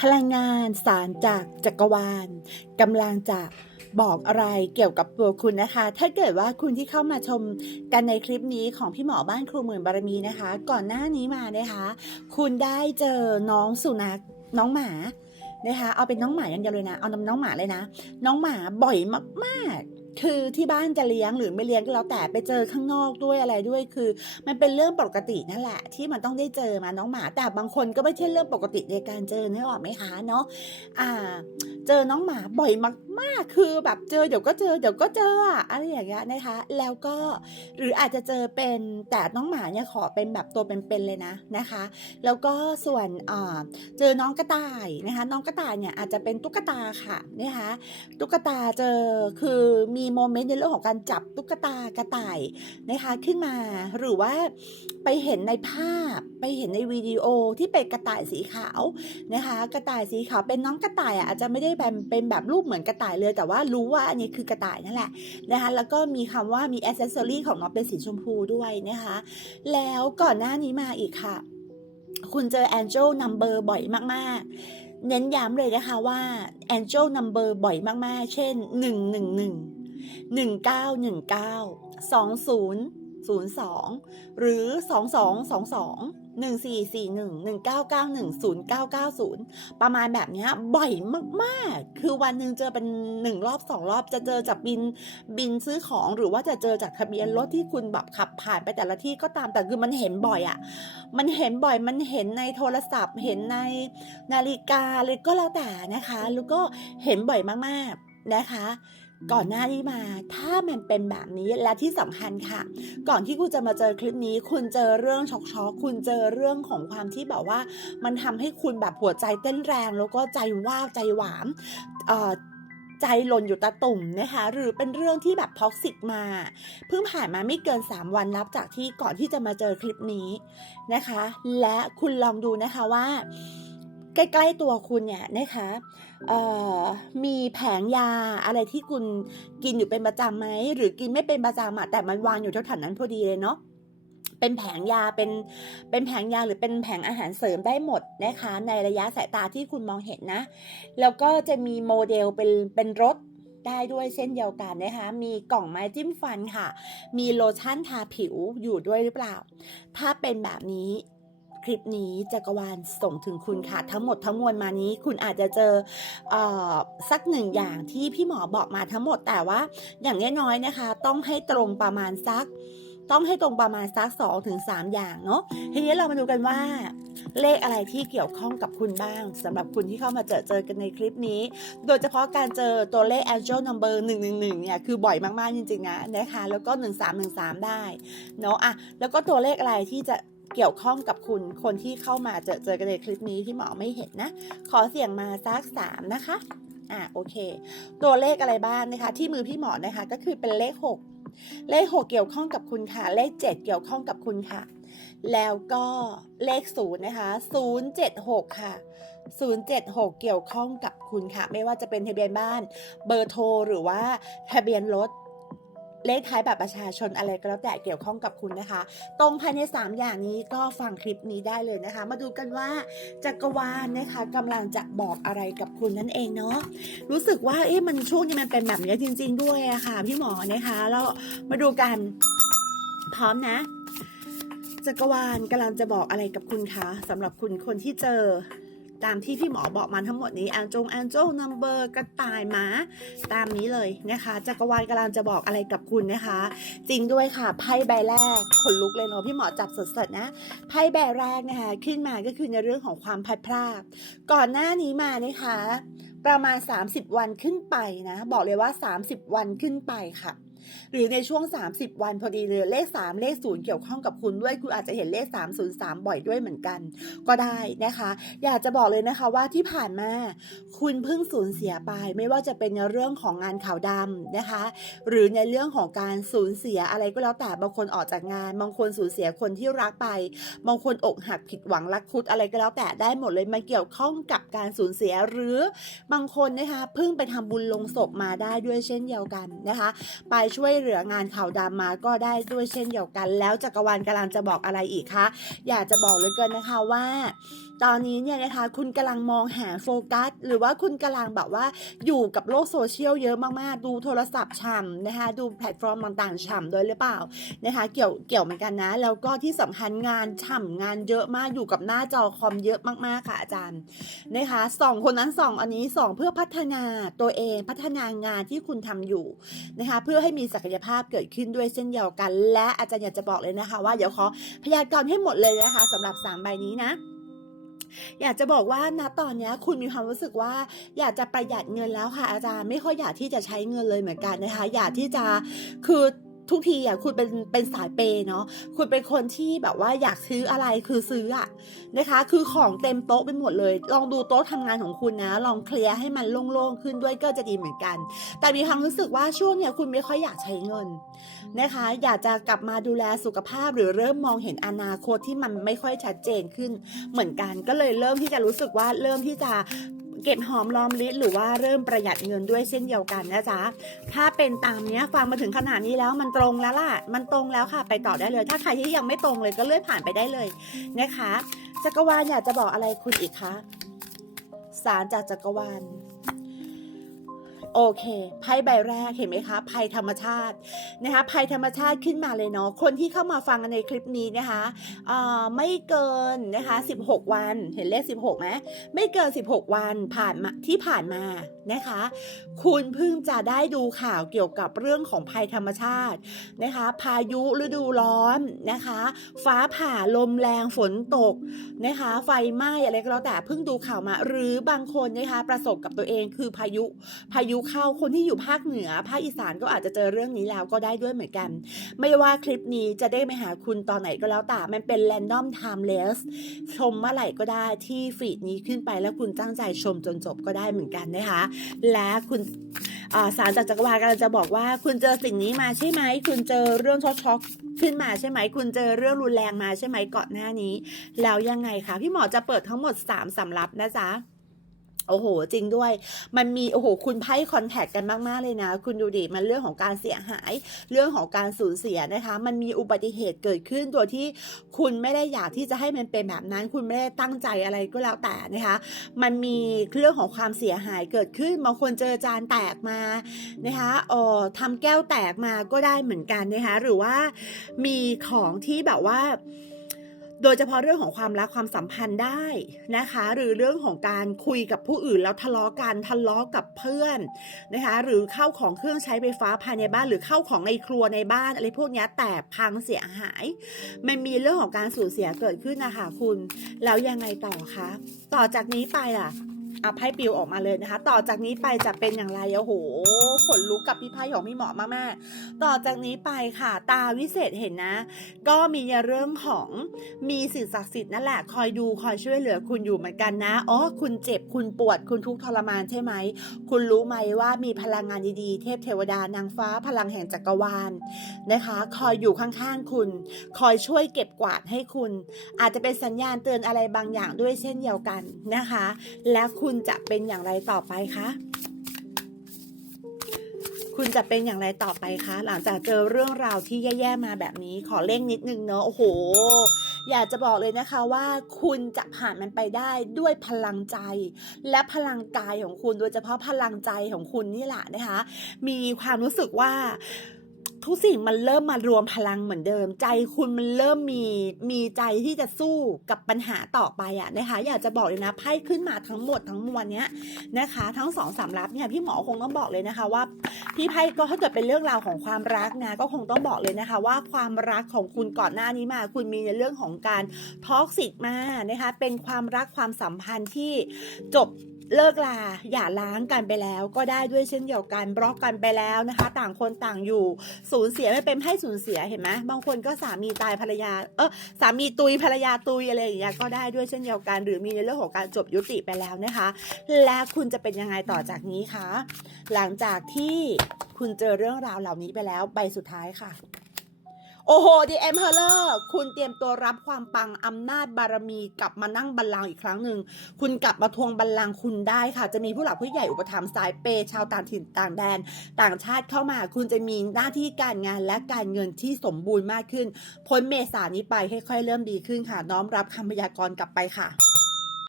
พลังงานสารจากจักรวาลกำลังจะบอกอะไรเกี่ยวกับตัวคุณนะคะ ถ้าเกิดว่าคุณที่เข้ามาชมกันในคลิปนี้ของพี่หมอบ้านครูหมื่นบารมีนะคะ ก่อนหน้านี้มานะคะ คุณได้เจอน้องสุนัขน้องหมานะคะ เอาเป็นน้องหมาอย่างเดียวเลยนะ เอาน้องหมาเลยนะ น้องหมาบ่อยมากๆ คือที่บ้านจะเลี้ยงหรือไม่เลี้ยงก็แล้วแต่ไปเจอข้างนอกด้วยอะไรด้วยคือ มันเป็นเรื่องปกตินั่นแหละ ที่มันต้องได้เจอมาน้องหมา แต่บางคนก็ไม่ใช่เรื่องปกติในการเจอนึกออไหมคะเนาะอ่า เจอน้องหมาบ่อยมาก ๆคือแบบเจอเดี๋ยวก็เจอเดี๋ยวก็เจออะไรอย่างเงี้ยนะคะ แล้วก็หรืออาจจะเจอเป็นแต่น้องหมาเนี่ยขอเป็นแบบตัวเป็นๆเลยนะนะคะ แล้วก็ส่วนเจอน้องกระต่ายนะคะ น้องกระต่ายเนี่ยอาจจะเป็นตุ๊กตาค่ะนะคะตุ๊กตาเจอคือมีโมเมนต์ในเรื่องของการจับตุ๊กตากระต่ายนะคะขึ้นมาหรือว่าไปเห็นในภาพไปเห็นในวิดีโอที่เป็นกระต่ายสีขาวนะคะ กระต่ายสีขาวเป็นน้องกระต่ายอะอาจจะไม่ได้แบบเป็นแบบรูปเหมือนกระต่ายเลย แต่ว่ารู้ว่าอันนี้คือกระต่ายนั่นแหละนะคะแล้วก็มีคำว่ามีอ c เซสซอรี่ของน้องเป็นสีชมพูด้วยนะคะ แล้วก่อนหน้านี้มาอีกค่ะ คุณเจอ Angel Number บ่อยมากๆ เน้นย้ำเลยนะคะว่า Angel Number บ่อยมากๆ เช่น 111 1919 2002 หรือ 2222 1441 1991 0990 ประมาณแบบนี้บ่อยมากๆ คือวันหนึ่งเจอเป็นหนึ่งรอบสองรอบจะเจอจากบินบินซื้อของหรือว่าจะเจอจากทะเบียนรถที่คุณแบบขับผ่านไปแต่ละที่ก็ตามแต่คือมันเห็นบ่อยอะ่ะ มันเห็นบ่อยมันเห็นในโทรศัพท์ เห็นในนาฬิกาเลยก็แล้วแต่นะคะ แล้วก็เห็นบ่อยมากๆนะคะ ก่อนหน้านี้มา ถ้ามันเป็นแบบนี้และที่สำคัญค่ะ ก่อนที่คุณจะมาเจอคลิปนี้ คุณเจอเรื่องช็อกช็อกคุณเจอเรื่องของความที่แบบว่า มันทำให้คุณแบบหัวใจเต้นแรง แล้วก็ใจว่าวใจหวานใจหล่นอยู่ตาตุ่มนะคะหรือเป็นเรื่องที่แบบท็อกซิกมา เพิ่งผ่านมาไม่เกิน 3 วันนับจากที่ก่อนที่จะมาเจอคลิปนี้นะคะ และคุณลองดูนะคะว่า ใกล้ๆตัวคุณเนี่ยนะคะมีแผงยาอะไรที่คุณกินอยู่เป็นประจำไหมหรือกินไม่เป็นประจำอะแต่มันวางอยู่แถวๆนั้นพอดีเลยเนาะเป็นแผงยาเป็นเป็นแผงยาหรือเป็นแผงอาหารเสริมได้หมดนะคะ ในระยะสายตาที่คุณมองเห็นนะ แล้วก็จะมีโมเดลเป็นเป็นรถได้ด้วยเช่นเดียวกันนะคะ มีกล่องไม้จิ้มฟันค่ะ มีโลชั่นทาผิวอยู่ด้วยหรือเปล่า ถ้าเป็นแบบนี้ ลิปนี้จักรวาลส่งถึงคุณค่ะ ทั้งหมดทั้งมวลมานี้ คุณอาจจะเจอออสักหนึ่งอย่างที่พี่หมอบอกมาทั้งหมดแต่ว่าอย่างน้อยๆนะคะ ต้องให้ตรงประมาณสัก ต้องให้ตรงประมาณสักสองถึงสามอย่างเนาะทีนี้เรามาดูกันว่าเลขอะไรที่เกี่ยวข้องกับคุณบ้างสำหรับคุณที่เข้ามาเจอเจอกันในคลิปนี้ โดยเฉพาะการเจอตัวเลข angel number 111 เนี่ย คือบ่อยมาก ๆ จริง ๆ นะนะคะ แล้วก็ 1313 ได้ เนาะอะแล้วก็ตัวเลขอะไรที่จะ เกี่ยวข้องกับคุณคนที่เข้ามาเจอเจอกันในคลิปนี้ที่หมอไม่เห็นนะ ขอเสียงมาสักสามนะคะอะโอเค ตัวเลขอะไรบ้างนะคะ ที่มือพี่หมอนะคะก็คือเป็นเลข 6 เลข 6 เกี่ยวข้องกับคุณค่ะ เลข 7 เกี่ยวข้องกับคุณค่ะ แล้วก็เลข0นะคะ076 ค่ะ 076 เกี่ยวข้องกับคุณค่ะ ไม่ว่าจะเป็นทะเบียนบ้าน เบอร์โทรหรือว่าทะเบียนรถ เลขท้ายบัตรประชาชนอะไรก็แล้วแต่เกี่ยวข้องกับคุณนะคะ ตรงภายใน 3 อย่างนี้ก็ฟังคลิปนี้ได้เลยนะคะ มาดูกันว่าจักรวาลนะคะกำลังจะบอกอะไรกับคุณนั่นเองเนาะรู้สึกว่าเอ๊ะมันช่วงนี้มันเป็นแบบนี้จริง ๆ ด้วยอะค่ะพี่หมอนะคะ แล้วมาดูกันพร้อมนะจักรวาลกำลังจะบอกอะไรกับคุณคะสำหรับคุณคนที่เจอ ตามที่พี่หมอบอกมาทั้งหมดนี้แอนจงแอนโจนัมเบอร์กระต่ายหมาตามนี้เลยนะคะจักรวาลกำลังจะบอกอะไรกับคุณนะคะ จริงด้วยค่ะไพ่ใบแรกขนลุกเลยเนาะพี่หมอจับสดๆนะไพ่ใบแรกนะคะขึ้นมาก็คือในเรื่องของความพลัดพรากก่อนหน้านี้มานะคะ ประมาณ 30 วันขึ้นไปนะ บอกเลยว่า 30 วันขึ้นไปค่ะ หรือในช่วง 30 วันพอดีเลยเลข 3 เลข 0 เกี่ยวข้องกับคุณด้วย คุณอาจจะเห็นเลข 303 บ่อยด้วยเหมือนกัน ก็ได้นะคะ อยากจะบอกเลยนะคะว่าที่ผ่านมา คุณเพิ่งสูญเสียไป ไม่ว่าจะเป็นในเรื่องของงานข่าวดำนะคะ หรือในเรื่องของการสูญเสียอะไรก็แล้วแต่บางคนออกจากงาน บางคนสูญเสียคนที่รักไป บางคนอกหักผิดหวังรักคุดอะไรก็แล้วแต่ได้หมดเลยมันเกี่ยวข้องกับการสูญเสียหรือบางคนนะคะเพิ่งไปทำบุญลงศพมาได้ด้วยเช่นเดียวกันนะคะ ไปช่วยเหลืองานข่าวดำมาก็ได้ด้วยเช่นเดียวกัน แล้วจักรวาลกำลังจะบอกอะไรอีกคะอยากจะบอกเลยเกินนะคะว่า ตอนนี้เนี่ยนะคะคุณกำลังมองหาโฟกัส หรือว่าคุณกำลังแบบว่าอยู่กับโลกโซเชียลเยอะมากๆ ดูโทรศัพท์ฉ่ำนะคะดูแพลตฟอร์มต่างๆฉ่ำด้วยหรือเปล่านะคะเกี่ยวเกี่ยวเหมือนกันนะ แล้วก็ที่สำคัญงานฉ่ำงานเยอะมากอยู่กับหน้าจอคอมเยอะมากๆค่ะอาจารย์นะคะสองคนนั้นสองอันนี้สองเพื่อพัฒนาตัวเองพัฒนางานที่คุณทำอยู่นะคะเพื่อให้มีศักยภาพเกิดขึ้นด้วยเช่นเดียวกัน และอาจารย์อยากจะบอกเลยนะคะ ว่าเดี๋ยวขอพยากรณ์ให้หมดเลยนะคะสำหรับสามใบนี้นะ อยากจะบอกว่าณตอนนี้คุณมีความรู้สึกว่า อยากจะประหยัดเงินแล้วค่ะอาจารย์ ไม่ค่อยอยากที่จะใช้เงินเลยเหมือนกันนะคะ อยากที่จะคือ ทุกทีอะคุณเป็นเป็นสายเปย์เนาะคุณเป็นคนที่แบบว่าอยากซื้ออะไรคือซื้ออะนะคะ คือของเต็มโต๊ะไปหมดเลย ลองดูโต๊ะทำงานของคุณนะ ลองเคลียร์ให้มันโล่งๆขึ้นด้วยก็จะดีเหมือนกัน แต่มีความรู้สึกว่าช่วงเนี้ยคุณไม่ค่อยอยากใช้เงินนะคะ อยากจะกลับมาดูแลสุขภาพหรือเริ่มมองเห็นอนาคตที่มันไม่ค่อยชัดเจนขึ้นเหมือนกัน ก็เลยเริ่มที่จะรู้สึกว่าเริ่มที่จะ เก็บหอมรอมริบหรือว่าเริ่มประหยัดเงินด้วยเช่นเดียวกันนะจ๊ะถ้าเป็นตามเนี้ยฟังมาถึงขนาดนี้แล้วมันตรงแล้วล่ะ มันตรงแล้วค่ะ ไปต่อได้เลย ถ้าใครที่ยังไม่ตรงเลยก็เลื่อนผ่านไปได้เลยนะคะจักรวาลอยากจะบอกอะไรคุณอีกคะสารจากจักรวาล โอเคไพ่ใบแรกเห็นไหมคะภัยธรรมชาตินะคะภัยธรรมชาติขึ้นมาเลยเนาะคนที่เข้ามาฟังในคลิปนี้นะคะไม่เกินนะคะ 16 วันเห็นเลข 16ไหมไม่เกิน 16 วันผ่านมาที่ผ่านมา นะคะ คุณเพิ่งจะได้ดูข่าวเกี่ยวกับเรื่องของภัยธรรมชาตินะคะ พายุฤดูร้อนนะคะ ฟ้าผ่าลมแรงฝนตกนะคะ ไฟไหม้อะไรก็แล้วแต่เพิ่งดูข่าวมา หรือบางคนนะคะประสบกับตัวเองคือพายุพายุเข้าคนที่อยู่ภาคเหนือภาคอีสานก็อาจจะเจอเรื่องนี้แล้วก็ได้ด้วยเหมือนกัน ไม่ว่าคลิปนี้จะได้ไปหาคุณตอนไหนก็แล้วแต่มันเป็น random timeless ชมเมื่อไหร่ก็ได้ที่ฟีดนี้ขึ้นไปแล้วคุณตั้งใจชมจนจบก็ได้เหมือนกันนะคะและคุณสารจากจักรวาลกำลังจะบอกว่า คุณเจอสิ่งนี้มาใช่ไหม คุณเจอเรื่องช็อกๆขึ้นมาใช่ไหม คุณเจอเรื่องรุนแรงมาใช่ไหมก่อนหน้านี้ แล้วยังไงคะ พี่หมอจะเปิดทั้งหมด 3สำรับนะจ๊ะ โอ้โห จริงด้วย มันมีโอ้โห คุณไพ่คอนแทคกันมากๆเลยนะ คุณดูดิ มันเรื่องของการเสียหาย เรื่องของการสูญเสียนะคะ มันมีอุบัติเหตุเกิดขึ้นโดยที่คุณไม่ได้อยากที่จะให้มันเป็นแบบนั้น คุณไม่ได้ตั้งใจอะไรก็แล้วแต่นะคะ มันมีเรื่องของความเสียหายเกิดขึ้น บางคนเจอจานแตกมานะคะเอ่อทำแก้วแตกมาก็ได้เหมือนกันนะคะ หรือว่ามีของที่แบบว่า โดยเฉพาะเรื่องของความรักความสัมพันธ์ได้นะคะ หรือเรื่องของการคุยกับผู้อื่นแล้วทะเลาะกันทะเลาะกับเพื่อนนะคะ หรือเข้าของเครื่องใช้ไฟฟ้าภายในบ้าน หรือเข้าของในครัวในบ้านอะไรพวกนี้แตกพังเสียหาย มันมีเรื่องของการสูญเสียเกิดขึ้นนะคะคุณ แล้วยังไงต่อคะ ต่อจากนี้ไปล่ะ อาไพ่ปิวออกมาเลยนะคะ ต่อจากนี้ไปจะเป็นอย่างไรโอ้โหขนลุกกับพี่ไพ่ของพี่หมอมากๆ ต่อจากนี้ไปค่ะ ตาวิเศษเห็นนะ ก็มีเรื่องของมีสิ่งศักดิ์สิทธิ์นั่นแหละคอยดูคอยช่วยเหลือคุณอยู่เหมือนกันนะอ๋อคุณเจ็บคุณปวดคุณทุกข์ทรมานใช่ไหมคุณรู้ไหมว่ามีพลังงานดีๆ เทพเทวดานางฟ้าพลังแห่งจักรวาลนะคะ คอยอยู่ข้างๆคุณ คอยช่วยเก็บกวาดให้คุณ อาจจะเป็นสัญญาณเตือนอะไรบางอย่างด้วยเช่นเดียวกันนะคะ และคุณุณจะเป็นอย่างไรต่อไปคะ คุณจะเป็นอย่างไรต่อไปคะ หลังจากเจอเรื่องราวที่แย่ๆมาแบบนี้ ขอเร่งนิดนึงเนอะโอ้โห อยากจะบอกเลยนะคะว่าคุณจะผ่านมันไปได้ด้วยพลังใจ และพลังกายของคุณ โดยเฉพาะพลังใจของคุณนี่แหละนะคะ มีความรู้สึกว่า ทุกสิ่งมันเริ่มมารวมพลังเหมือนเดิม ใจคุณมันเริ่มมีมีใจที่จะสู้กับปัญหาต่อไปอะนะคะ อยากจะบอกเลยนะไพ่ขึ้นมาทั้งหมดทั้งมวลเนี้ยนะคะ ทั้งสองสามรับเนี่ยพี่หมอคงต้องบอกเลยนะคะว่าพี่ไพ่ก็ถ้าเกิดเป็นเรื่องราวของความรักนะก็คงต้องบอกเลยนะคะ ว่าความรักของคุณก่อนหน้านี้มา คุณมีในเรื่องของการท็อกซิกมานะคะเป็นความรักความสัมพันธ์ที่จบ เลิกลาอย่าล้างกันไปแล้วก็ได้ด้วยเช่นเดียวกันบล็อกกันไปแล้วนะคะ ต่างคนต่างอยู่สูญเสียไม่เป็นให้สูญเสียเห็นไหมบางคนก็สามีตายภรรยาเออสามีตุยภรรยาตุยอะไรอย่างเงี้ยก็ได้ด้วยเช่นเดียวกัน หรือมีในเรื่องของการจบยุติไปแล้วนะคะ และคุณจะเป็นยังไงต่อจากนี้คะหลังจากที่คุณเจอเรื่องราวเหล่านี้ไปแล้วใบสุดท้ายค่ะ โอ้โหดีเอ็มเฮเลอร์คุณเตรียมตัวรับความปังอำนาจบารมีกลับมานั่งบัลลังก์อีกครั้งหนึ่ง คุณกลับมาทวงบัลลังก์คุณได้ค่ะ จะมีผู้หลักผู้ใหญ่อุปถัมภ์สายเปย์ชาวต่างถิ่นต่างแดน ต่างชาติเข้ามา คุณจะมีหน้าที่การงานและการเงินที่สมบูรณ์มากขึ้น พ้นเมษานี้ไปค่อยๆเริ่มดีขึ้นค่ะ น้อมรับคำพยากรณ์กลับไปค่ะ